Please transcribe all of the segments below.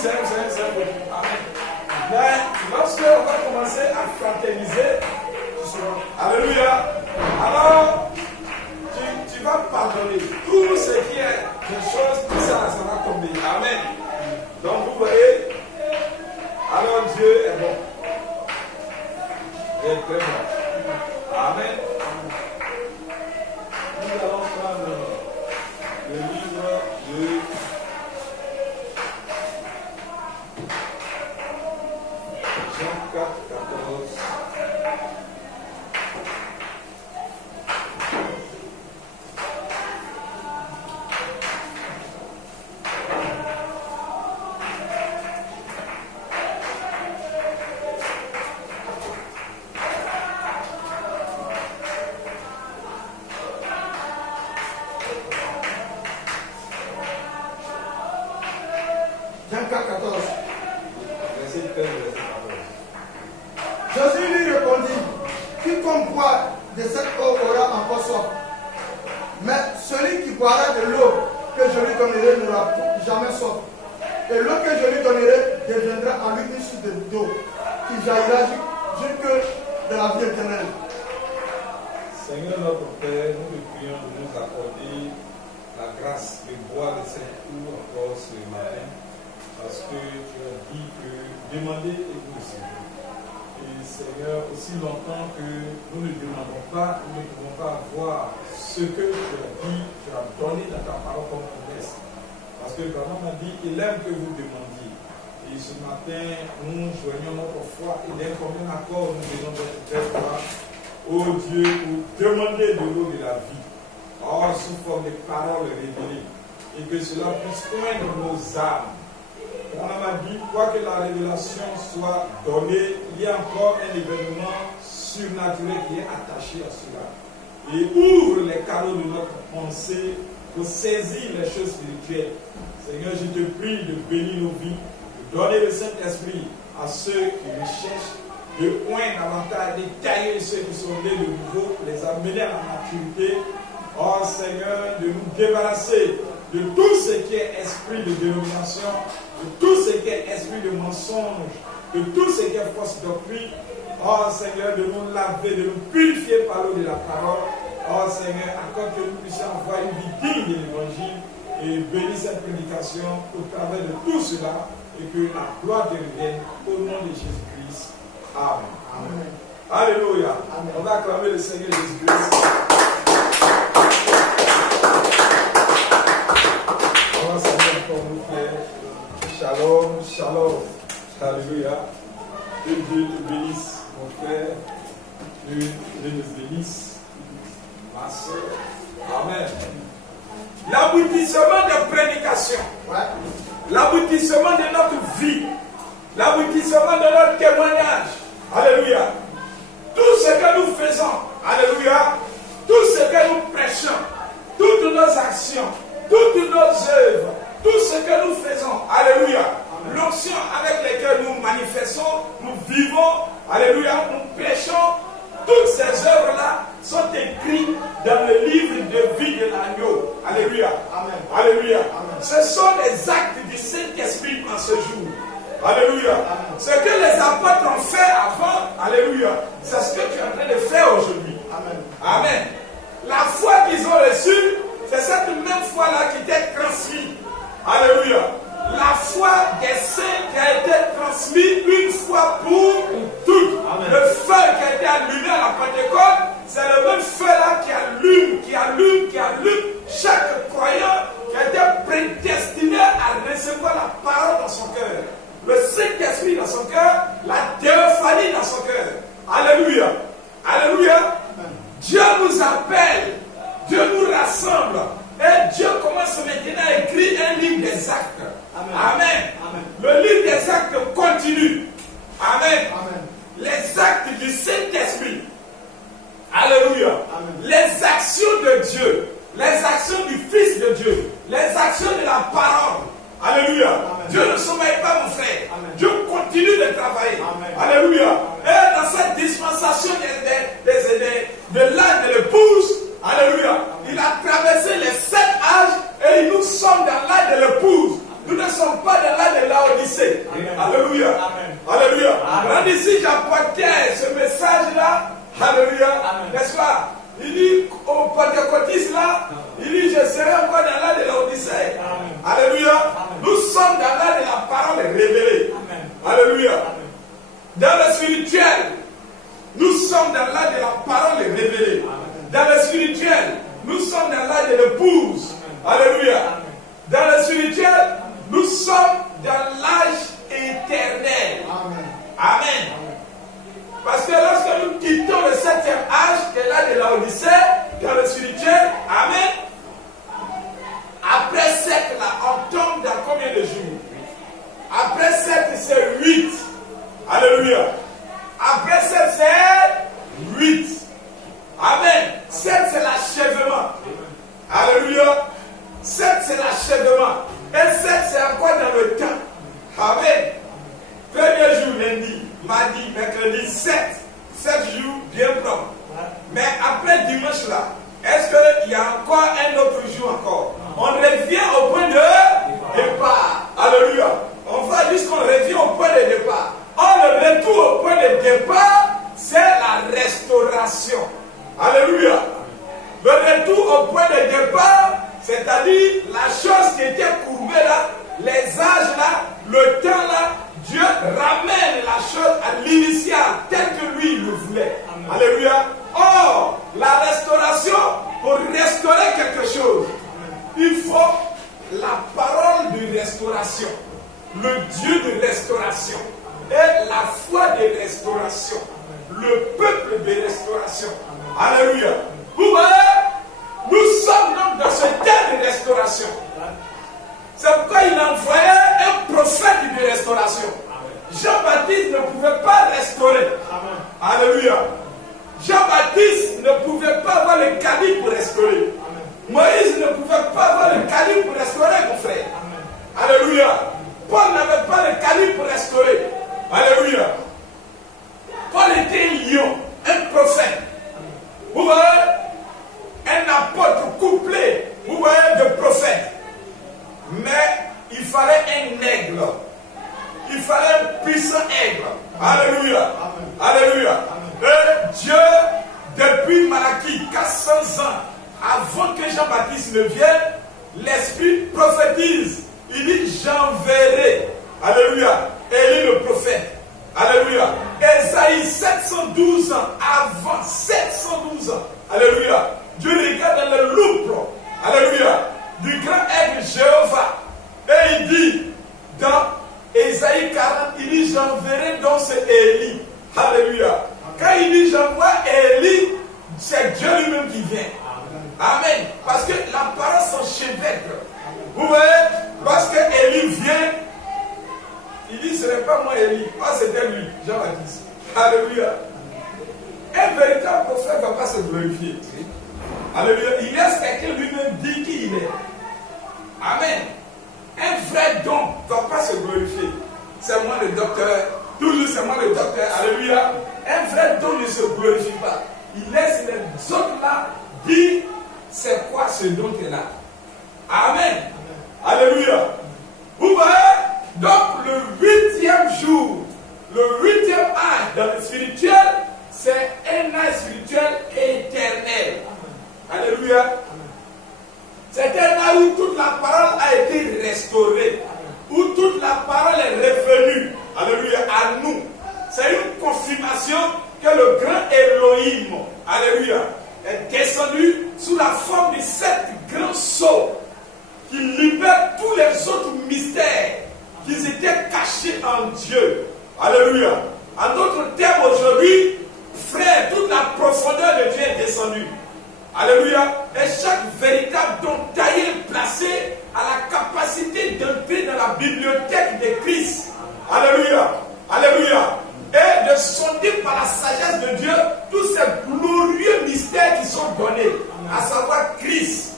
c'est un peu. Amen. Mais lorsque on va commencer à fraterniser, alléluia, alors tu vas pardonner tout ce qui est des choses, tout ça va tomber. Amen. Donc vous voyez, alors Dieu est bon. Il est très bon. Amen. Nous allons prendre le livre de Jean 4, 14. Jean 4, 14. Verset 13, verset 14. Jésus lui répondit, quiconque boit de cette eau aura encore soif. Mais celui qui boira de l'eau que je lui donnerai n'aura jamais soif. Et l'eau que je lui donnerai deviendra en lui une source d'eau qui jaillira jusque de la vie éternelle. Seigneur notre Père, nous te prions de nous accorder la grâce de boire de cette eau encore ce matin, parce que tu as dit que demandez et vous recevez. Et Seigneur, aussi longtemps que nous ne demandons pas, nous ne pouvons pas voir ce que tu as dit, tu as donné dans ta parole comme promesse. Parce que Branham m'a dit, il aime que vous demandiez. Et ce matin, nous joignons notre foi et d'un commun accord, nous venons d'être très forts. Oh Dieu, pour demander de l'eau de la vie, sous forme de paroles révélées, et que cela puisse oindre nos âmes. On m'a dit, quoi que la révélation soit donnée, il y a encore un événement surnaturel qui est attaché à cela. Et ouvre les canaux de notre pensée pour saisir les choses spirituelles. Seigneur, je te prie de bénir nos vies, de donner le Saint-Esprit à ceux qui le cherchent, de oindre davantage, de tailler ceux qui sont nés de nouveau, les amener à la maturité. Oh Seigneur, de nous débarrasser de tout ce qui est esprit de dénomination, de tout ce qui est esprit de mensonge, de tout ce qui est fausse doctrine. Oh Seigneur, de nous laver, de nous purifier par l'eau de la parole. Oh Seigneur, encore que nous puissions avoir une vie digne de l'évangile et bénir cette prédication au travers de tout cela et que la gloire te revienne au nom de Jésus-Christ. Amen. Amen. Alléluia. Amen. On va acclamer le Seigneur Jésus-Christ. On va saluer encore mon frère. Shalom, shalom. Alléluia. Que Dieu te bénisse, mon frère. Que Dieu te bénisse, ma soeur. Amen. L'aboutissement de prédication. L'aboutissement de notre vie. L'aboutissement de notre témoignage. Alléluia. Tout ce que nous faisons. Alléluia. Tout ce que nous prêchons. Toutes nos actions. Toutes nos œuvres. Tout ce que nous faisons. Alléluia. L'onction avec laquelle nous manifestons, nous vivons. Alléluia. Nous prêchons. Toutes ces œuvres-là sont écrites dans le livre de vie de l'agneau. Alléluia. Amen. Alléluia. Amen. Ce sont les actes du Saint-Esprit en ce jour. Alléluia. Amen. Ce que les apôtres ont fait avant, alléluia, c'est ce que tu es en train de faire aujourd'hui. Amen. Amen. La foi qu'ils ont reçue, c'est cette même foi-là qui t'est transmise. Alléluia. La foi des saints qui a été transmise une fois pour toutes. Amen. Le feu qui a été allumé à la Pentecôte, c'est le même feu-là qui allume chaque croyant qui a été prédestiné à recevoir la parole dans son cœur. Le Saint-Esprit dans son cœur, la théophanie dans son cœur. Alléluia. Alléluia. Amen. Dieu nous appelle, Dieu nous rassemble. Et Dieu commence maintenant à écrire un livre des actes. Amen. Amen. Amen. Le livre des actes continue. Amen. Amen. Les actes du Saint-Esprit. Alléluia. Amen. Les actions de Dieu. Les actions du Fils de Dieu. Les actions de la parole. Alléluia. Amen. Dieu ne sommeille pas, mon frère. Amen. Dieu continue de travailler. Amen. Alléluia. Amen. Et dans cette dispensation de l'âge de l'épouse, alléluia, amen, il a traversé les 7 âges et nous sommes dans l'âge de l'épouse. Nous ne sommes pas dans l'âge de Laodicée. pas? Il dit au pentecôtiste là, il dit je serai encore dans l'âge de l'Odyssée. Alléluia. Nous sommes dans l'âge de la parole révélée. Alléluia. Dans le spirituel, nous sommes dans l'âge de la parole révélée. Dans le spirituel, nous sommes dans l'âge de l'épouse. Alléluia. Dans le spirituel, nous sommes dans l'âge éternel. Amen. Parce que lorsque nous quittons le 7e âge, qui est l'âge de l'Odyssée, dans le spirituel, amen. Après 7, là, on tombe dans combien de jours? Après 7, c'est 8. Alléluia. Après 7, c'est 8. Amen. 7, c'est l'achèvement. Alléluia. 7, c'est l'achèvement. Et 7, c'est encore dans le temps. Amen. Premier jour, lundi, mardi, mercredi, 7. 7 jours bien propres. Mais après dimanche là, est-ce qu'il y a encore un autre jour encore? On revient au point de départ. Alléluia. On va jusqu'on revient au point de départ. Or, le retour au point de départ, c'est la restauration. Alléluia. Le retour au point de départ, c'est-à-dire la chose qui était courbée là, les âges là, le temps là, Dieu ramène la chose à l'initial, tel que lui le voulait. Amen. Alléluia. Or, la restauration, pour restaurer quelque chose, il faut la parole de restauration, le Dieu de restauration, et la foi de restauration, le peuple de restauration. Alléluia. Vous voyez, nous sommes donc dans ce temps de restauration. C'est pourquoi il envoyait un prophète de restauration. Jean-Baptiste ne pouvait pas restaurer. Alléluia. Jean-Baptiste ne pouvait pas avoir le calibre pour restaurer. Moïse ne pouvait pas avoir le calibre pour restaurer, mon frère. Alléluia. Paul n'avait pas le calibre pour restaurer. Alléluia. Paul était un lion, un prophète. Vous voyez, un apôtre couplé, vous voyez, de prophète. Mais il fallait un aigle. Il fallait un puissant aigle. Alléluia. Alléluia. Et Dieu, depuis Malachie, 400 ans, avant que Jean-Baptiste ne vienne, l'Esprit prophétise. Il dit, j'enverrai. Alléluia. Élie le prophète. Alléluia. Ésaïe, 712 ans avant, 712 ans. Alléluia. Dieu regarde dans le loup. Alléluia. Du grand aigle Jéhovah. Et il dit, dans Ésaïe 40, il dit, j'enverrai donc ce Élie. Alléluia. Quand il dit, j'envoie Élie, c'est Dieu lui-même qui vient. Amen. Parce que la parole s'enchevêtre. Vous voyez, lorsque Élie vient, il dit, ce n'est pas moi Élie. Ah, c'était lui, Jean-Baptiste. Alléluia. Un véritable prophète ne va pas se glorifier. Alléluia. Il laisse quelqu'un lui-même dire qui il est. Amen. Un vrai don ne va pas se glorifier. C'est moi le docteur. Toujours c'est moi le docteur. Alléluia. Un vrai don ne se glorifie pas. Il laisse les autres là dire c'est quoi ce don qui est là. Amen. Alléluia. Vous voyez, donc le 8e jour, le 8e âge dans le spirituel, c'est un âge spirituel éternel. Alléluia. C'est un âge où toute la parole a été restaurée, où toute la parole est revenue. Alléluia, à nous. C'est une confirmation que le grand Elohim, alléluia, est descendu sous la forme de 7 grands sceaux qui libèrent tous les autres mystères qui étaient cachés en Dieu. Alléluia. En d'autres termes, aujourd'hui, frère, toute la profondeur de Dieu est descendue. Alléluia. Et chaque véritable don taillé, placé à la capacité d'entrer dans la bibliothèque de Christ. Alléluia. Alléluia. Et de sonder par la sagesse de Dieu tous ces glorieux mystères qui sont donnés, à savoir Christ,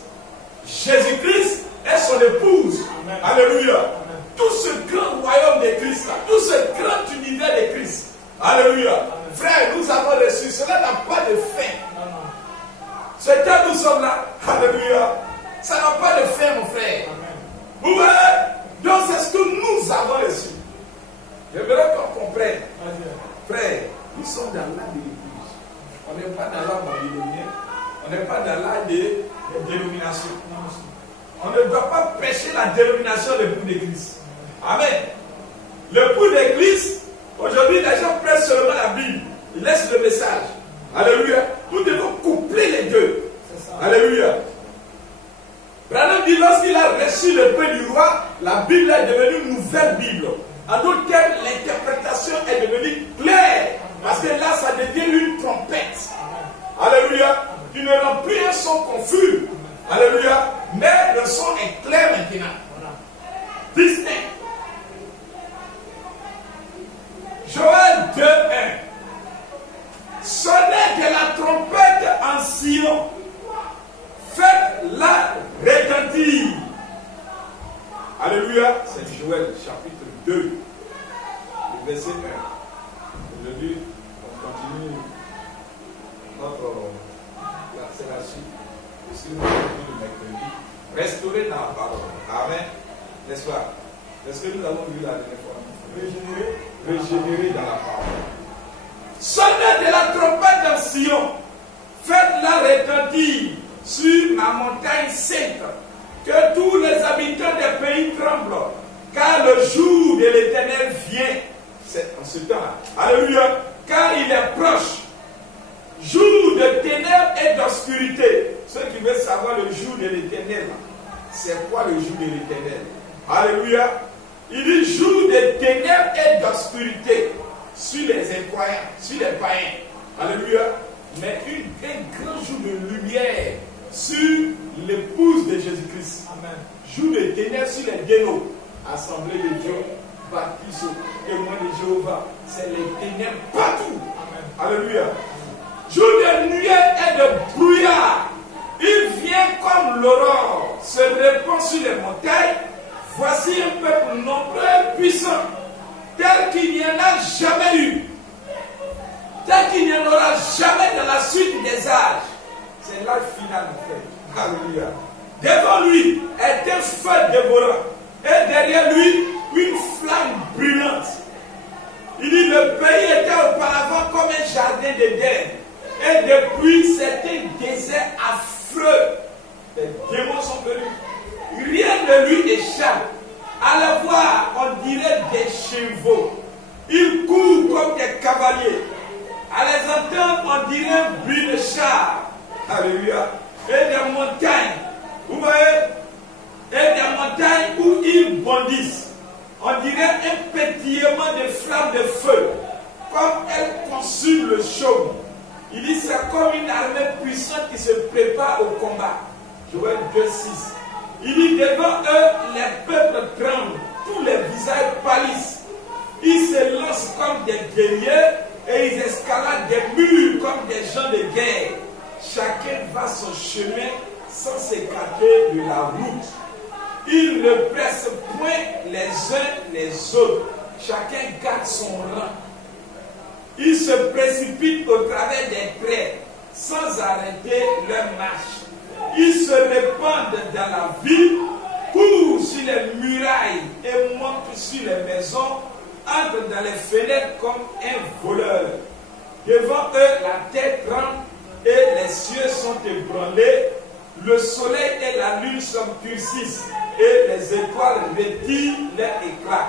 Jésus-Christ et son épouse. Amen. Alléluia. Amen. Tout ce grand royaume de Christ, là, tout ce grand univers de Christ. Alléluia. Amen. Frère, nous avons reçu. Cela n'a pas de fin. Ce temps nous sommes là. Alléluia. Ça n'a pas de fin, mon frère. Amen. Vous voyez? Donc c'est ce que nous avons reçu. J'aimerais qu'on comprenne. Frère, nous sommes dans l'âme de l'épouse. On n'est pas dans l'âme de On n'est pas dans l'art des dénominations. On ne doit pas pécher la dénomination de l'époux d'église. Amen. L'époux d'église, aujourd'hui, les gens prêchent seulement la Bible. Ils laissent le message. Alléluia. Nous devons coupler les deux. Alléluia. Branham dit, lorsqu'il a reçu le pain du roi, la Bible est devenue une nouvelle Bible. En d'autres termes, l'interprétation est devenue claire. Parce que là, ça devient une trompette. Alléluia. Tu ne rends plus un son confus. Alléluia. Mais le son est clair maintenant. Distinct. Joël 2:1. Sonnez de la trompette en Sion. Faites-la retentir. Alléluia. C'est Joël chapitre 2, le verset 1. Aujourd'hui, on continue notre. C'est la suite. Et si nous continuons le mercredi, restaurer dans la parole. Amen. N'est-ce pas? Est-ce que nous avons vu la dernière fois? Régénérer dans la parole. Sonnez de la trompette en Sion. Faites-la retentir sur ma montagne sainte. Que tous les habitants des pays tremblent. Car le jour de l'Éternel vient. C'est en ce temps-là. Alléluia. Car il est proche. Jour de ténèbres et d'obscurité. Ceux qui veulent savoir le jour de l'Éternel, c'est quoi le jour de l'Éternel? Alléluia. Il dit jour de ténèbres et d'obscurité sur les incroyants, sur les païens. Alléluia. Mais un grand jour de lumière sur l'épouse de Jésus-Christ. Amen. Jour de ténèbres sur les dénots. Assemblée de Dieu, baptiste, témoin de Jéhovah. C'est les ténèbres partout. Amen. Alléluia. Jour de nuée et de brouillard. Il vient comme l'aurore, se répand sur les montagnes. Voici un peuple nombreux et puissant, tel qu'il n'y en a jamais eu, tel qu'il n'y en aura jamais dans la suite des âges. C'est l'âge final en fait. Alléluia. Devant lui est un feu dévorant, et derrière lui une flamme brûlante. Il dit le pays était auparavant comme un jardin d'Éden, et depuis c'est un désert affreux. Les démons sont venus. Rien ne lui échappe. À le voir, on dirait des chevaux. Ils courent comme des cavaliers. À les entendre, on dirait un bruit de char. Alléluia. Et des montagnes. Vous voyez? Et des montagnes où ils bondissent. On dirait un pétillement de flammes de feu. Comme elles consument le chaume. Il dit c'est comme une armée puissante qui se prépare au combat. Joël 2:6. Il dit devant eux, les peuples tremblent, tous les visages pâlissent. Ils se lancent comme des guerriers et ils escaladent des murs comme des gens de guerre. Chacun va son chemin sans s'écarter de la route. Ils ne pressent point les uns les autres. Chacun garde son rang. Ils se précipitent au travers des traits sans arrêter leur marche. Ils se répandent dans la ville, courent sur les murailles et montent sur les maisons, entrent dans les fenêtres comme un voleur. Devant eux, la terre tremble et les cieux sont ébranlés. Le soleil et la lune s'obscurcissent et les étoiles retirent leur éclat.